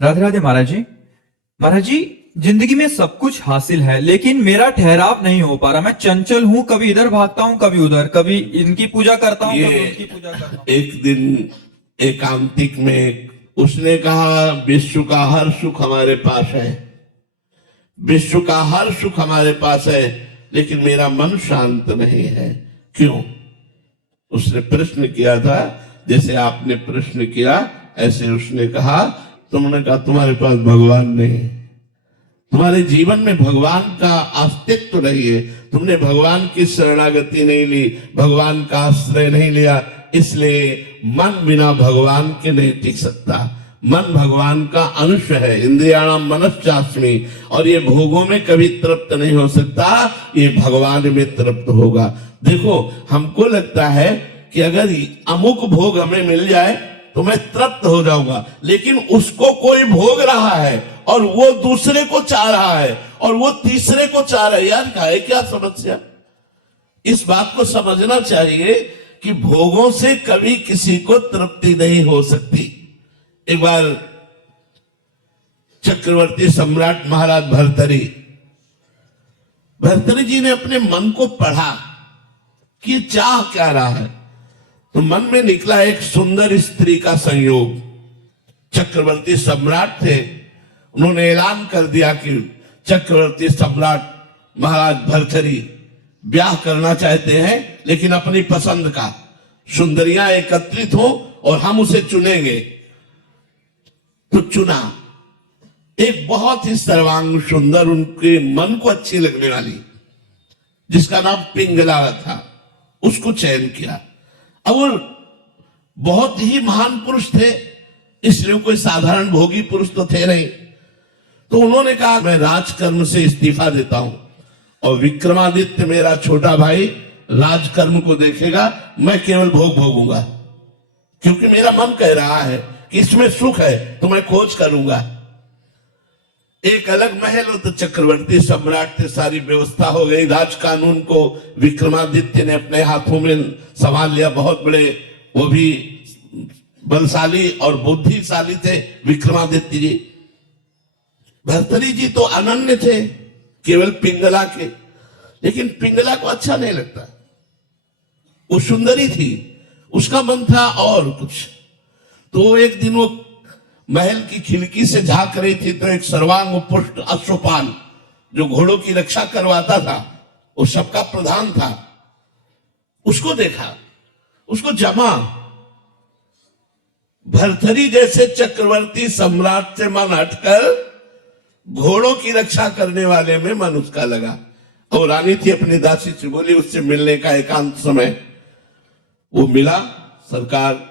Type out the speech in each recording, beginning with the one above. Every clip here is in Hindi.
राधे राधे महाराज जी। महाराज जी, जिंदगी में सब कुछ हासिल है लेकिन मेरा ठहराव नहीं हो पा रहा। मैं चंचल हूँ, कभी इधर भागता हूँ, कभी उधर, कभी इनकी पूजा करता हूँ, कभी उनकी पूजा करता हूँ। एक दिन एकांतिक में उसने कहा, विश्व का हर सुख हमारे पास है, विश्व का हर सुख हमारे पास है, लेकिन मेरा मन शांत नहीं है। क्यों? उसने प्रश्न किया था, जैसे आपने प्रश्न किया ऐसे उसने कहा। तुमने कहा तुम्हारे पास भगवान नहीं, तुम्हारे जीवन में भगवान का अस्तित्व नहीं है, तुमने भगवान की शरणागति नहीं ली, भगवान का आश्रय नहीं लिया, इसलिए मन बिना भगवान के नहीं टिक सकता। मन भगवान का अंश है, इंद्रियाणाम मनश्चास्मि, और ये भोगों में कभी तृप्त नहीं हो सकता, ये भगवान में तृप्त होगा। देखो, हमको लगता है कि अगर अमुक भोग हमें मिल जाए तो मैं तृप्त हो जाऊंगा, लेकिन उसको कोई भोग रहा है और वो दूसरे को चाह रहा है और वो तीसरे को चाह रहा है। यार है क्या समस्या? इस बात को समझना चाहिए कि भोगों से कभी किसी को तृप्ति नहीं हो सकती। एक बार चक्रवर्ती सम्राट महाराज भर्तरी जी ने अपने मन को पढ़ा कि चाह क्या रहा है, तो मन में निकला एक सुंदर स्त्री का संयोग। चक्रवर्ती सम्राट थे, उन्होंने ऐलान कर दिया कि चक्रवर्ती सम्राट महाराज भर्तरी ब्याह करना चाहते हैं, लेकिन अपनी पसंद का, सुंदरियां एकत्रित हो और हम उसे चुनेंगे। तो चुना एक बहुत ही सर्वांग सुंदर, उनके मन को अच्छी लगने वाली, जिसका नाम पिंगला था, उसको चयन किया। अब वो बहुत ही महान पुरुष थे, इसलिए कोई साधारण भोगी पुरुष तो थे नहीं। तो उन्होंने कहा मैं राजकर्म से इस्तीफा देता हूं और विक्रमादित्य मेरा छोटा भाई राजकर्म को देखेगा, मैं केवल भोग भोगूंगा, क्योंकि मेरा मन कह रहा है कि इसमें सुख है तो मैं खोज करूंगा। एक अलग महल हो तो चक्रवर्ती सम्राट थे, सारी व्यवस्था हो गई, राज कानून को विक्रमादित्य ने अपने हाथों में संभाल लिया। बहुत बड़े, वो भी बलशाली और बुद्धिशाली थे विक्रमादित्य जी। भर्तरी जी तो अनन्य थे केवल पिंगला के, लेकिन पिंगला को अच्छा नहीं लगता, वो सुंदरी थी, उसका मन था और कुछ। तो एक दिन वो महल की खिड़की से झांक रही थी, तो एक सर्वांग पुष्ट अश्वपाल जो घोड़ों की रक्षा करवाता था, वो सबका प्रधान था, उसको देखा, उसको जमा। भर्तरी जैसे चक्रवर्ती सम्राट से मन हटकर घोड़ों की रक्षा करने वाले में मन उसका लगा। और रानी थी, अपनी दासी से बोली, उससे मिलने का एकांत समय। वो मिला, सरकार,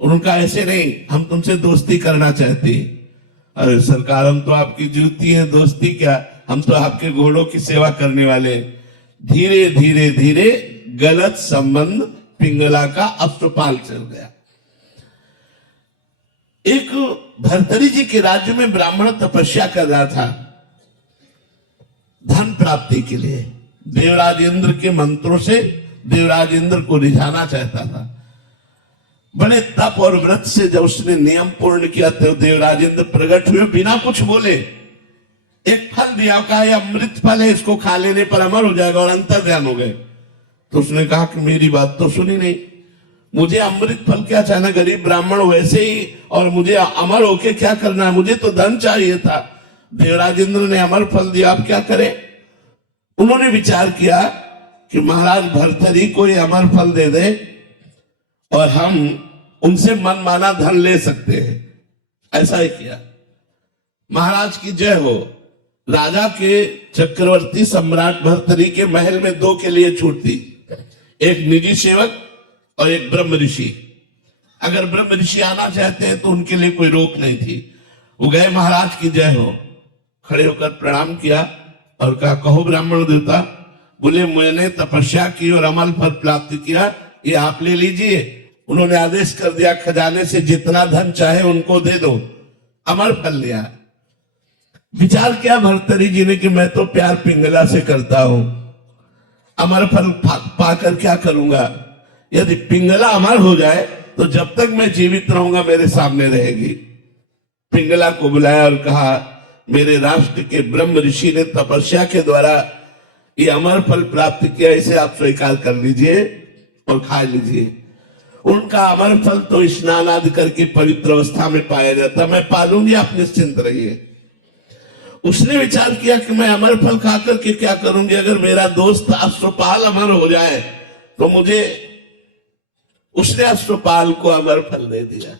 उनका ऐसे नहीं, हम तुमसे दोस्ती करना चाहते। अरे सरकार, हम तो आपकी जूती है, दोस्ती क्या, हम तो आपके घोड़ों की सेवा करने वाले। धीरे धीरे धीरे गलत संबंध पिंगला का अश्वपाल चल गया। एक भर्तरी जी के राज्य में ब्राह्मण तपस्या कर रहा था धन प्राप्ति के लिए। देवराज इंद्र के मंत्रों से देवराज इंद्र को रिझाना चाहता था। बड़े तप और व्रत से जब उसने नियम पूर्ण किया तो देवराज इंद्र प्रकट हुए, बिना कुछ बोले एक फल दिया, कहा यह अमृत फल है, इसको खा लेने पर अमर हो जाएगा, और अंतर ध्यान हो गए। तो उसने कहा कि मेरी बात तो सुनी नहीं, मुझे अमृत फल क्या चाहना, गरीब ब्राह्मण वैसे ही, और मुझे अमर होके क्या करना है, मुझे तो धन चाहिए था। देवराज इंद्र ने अमर फल दिया, आप क्या करें? उन्होंने विचार किया कि महाराज भर्तरी को ये अमर फल दे दे और हम उनसे मनमाना धन ले सकते हैं। ऐसा ही किया। महाराज की जय हो। राजा के चक्रवर्ती सम्राट भर्तरी के महल में दो के लिए छूट थी, एक निजी सेवक और एक ब्रह्म ऋषि। अगर ब्रह्म ऋषि आना चाहते हैं तो उनके लिए कोई रोक नहीं थी। वो गए, महाराज की जय हो, खड़े होकर प्रणाम किया और कहा, कहो ब्राह्मण देवता। बोले, मैंने तपस्या की और अमल फल प्राप्त किया, ये आप ले लीजिए। उन्होंने आदेश कर दिया, खजाने से जितना धन चाहे उनको दे दो। अमर फल लिया। विचार किया भर्तरी जी ने कि मैं तो प्यार पिंगला से करता हूं, अमर फल पाकर क्या करूंगा? यदि पिंगला अमर हो जाए तो जब तक मैं जीवित रहूंगा मेरे सामने रहेगी। पिंगला को बुलाया और कहा, मेरे राष्ट्र के ब्रह्म ऋषि ने तपस्या के द्वारा ये अमर फल प्राप्त किया, इसे आप स्वीकार कर लीजिए और खा लीजिए। उनका अमर फल तो स्नान आदि करके पवित्र अवस्था में पाया जाता, मैं पालूंगी, आप निश्चिंत रहिए। उसने विचार किया कि मैं अमर फल खाकर के क्या करूंगी, अगर मेरा दोस्त अश्वपाल अमर हो जाए तो मुझे, उसने अश्वपाल को अमर फल दे दिया।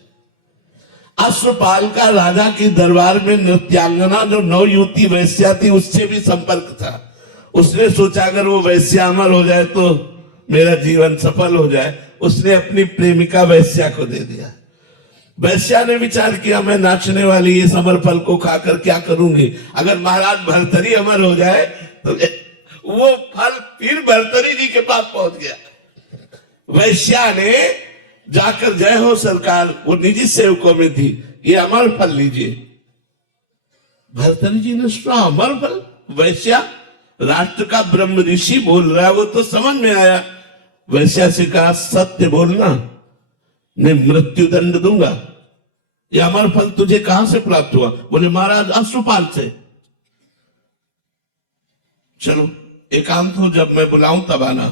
अश्वपाल का राजा के दरबार में नृत्यांगना जो नौ युवती वैश्या थी उससे भी संपर्क था। उसने सोचा अगर वो वैश्या अमर हो जाए तो मेरा जीवन सफल हो जाए। उसने अपनी प्रेमिका वैश्या को दे दिया। वैश्या ने विचार किया, मैं नाचने वाली इस अमर फल को खाकर क्या करूंगी, अगर महाराज भर्तरी अमर हो जाए तो वो फल फिर भर्तरी जी के पास पहुंच गया। वैश्या ने जाकर, जय हो सरकार, वो निजी सेवकों में थी, ये अमर फल लीजिए। भर्तरी जी ने सुना अमर फल, वैश्या राष्ट्र का ब्रह्म ऋषि बोल रहा है, वो तो समझ में आया। वैश्या से कहा, सत्य बोलना, मैं मृत्यु दंड दूंगा। ये अमर फल तुझे कहां से प्राप्त हुआ? बोले महाराज अश्वपाल से। चलो एकांत हो, जब मैं बुलाऊं तब आना।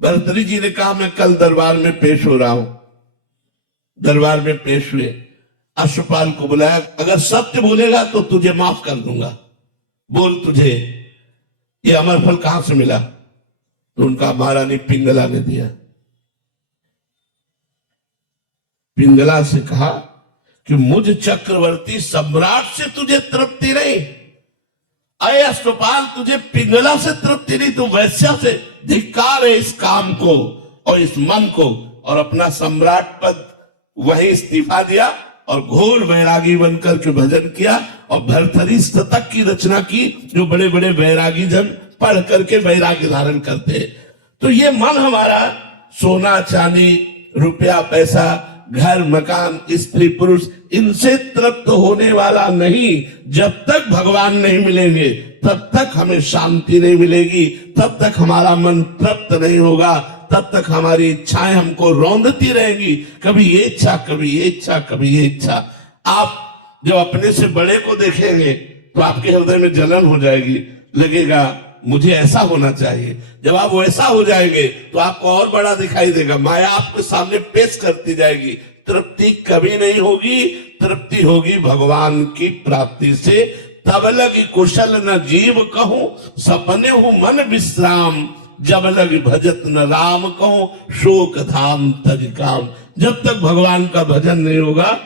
भर्तरी जी ने कहा, मैं कल दरबार में पेश हो रहा हूं। दरबार में पेश हुए, अश्वपाल को बुलाया, अगर सत्य बोलेगा तो तुझे माफ कर दूंगा, बोल तुझे ये अमर फल कहां से मिला? तो उनका महारानी पिंगला ने दिया। पिंगला से कहा कि मुझ चक्रवर्ती सम्राट से तुझे तृप्ति नहीं, अय अश्वपाल तुझे पिंगला से तृप्ति नहीं, तो वैश्या से। धिक्कार है इस काम को और इस मन को, और अपना सम्राट पद वही इस्तीफा दिया और घोर वैरागी बनकर के भजन किया और भर्तरी शतक की रचना की, जो बड़े बड़े वैरागी जन पढ़ करके वैराग्य धारण करते हैं। तो ये मन हमारा सोना चांदी रुपया पैसा घर मकान स्त्री पुरुष इनसे तृप्त होने वाला नहीं। जब तक भगवान नहीं मिलेंगे तब तक हमें शांति नहीं मिलेगी, तब तक हमारा मन तृप्त नहीं होगा, तब तक हमारी इच्छाएं हमको रौंदती रहेंगी, कभी ये इच्छा कभी ये इच्छा कभी ये इच्छा। आप जब अपने से बड़े को देखेंगे तो आपके हृदय में जलन हो जाएगी, लगेगा मुझे ऐसा होना चाहिए। जब आप वैसा हो जाएंगे तो आपको और बड़ा दिखाई देगा, माया आपके सामने पेश करती जाएगी। तृप्ति कभी नहीं होगी, तृप्ति होगी भगवान की प्राप्ति से। तब लगी कुशल न जीव कहूं, सपने हो मन विश्राम, जब लगी भजत न राम कहूं, शोक धाम तज काम। जब तक भगवान का भजन नहीं होगा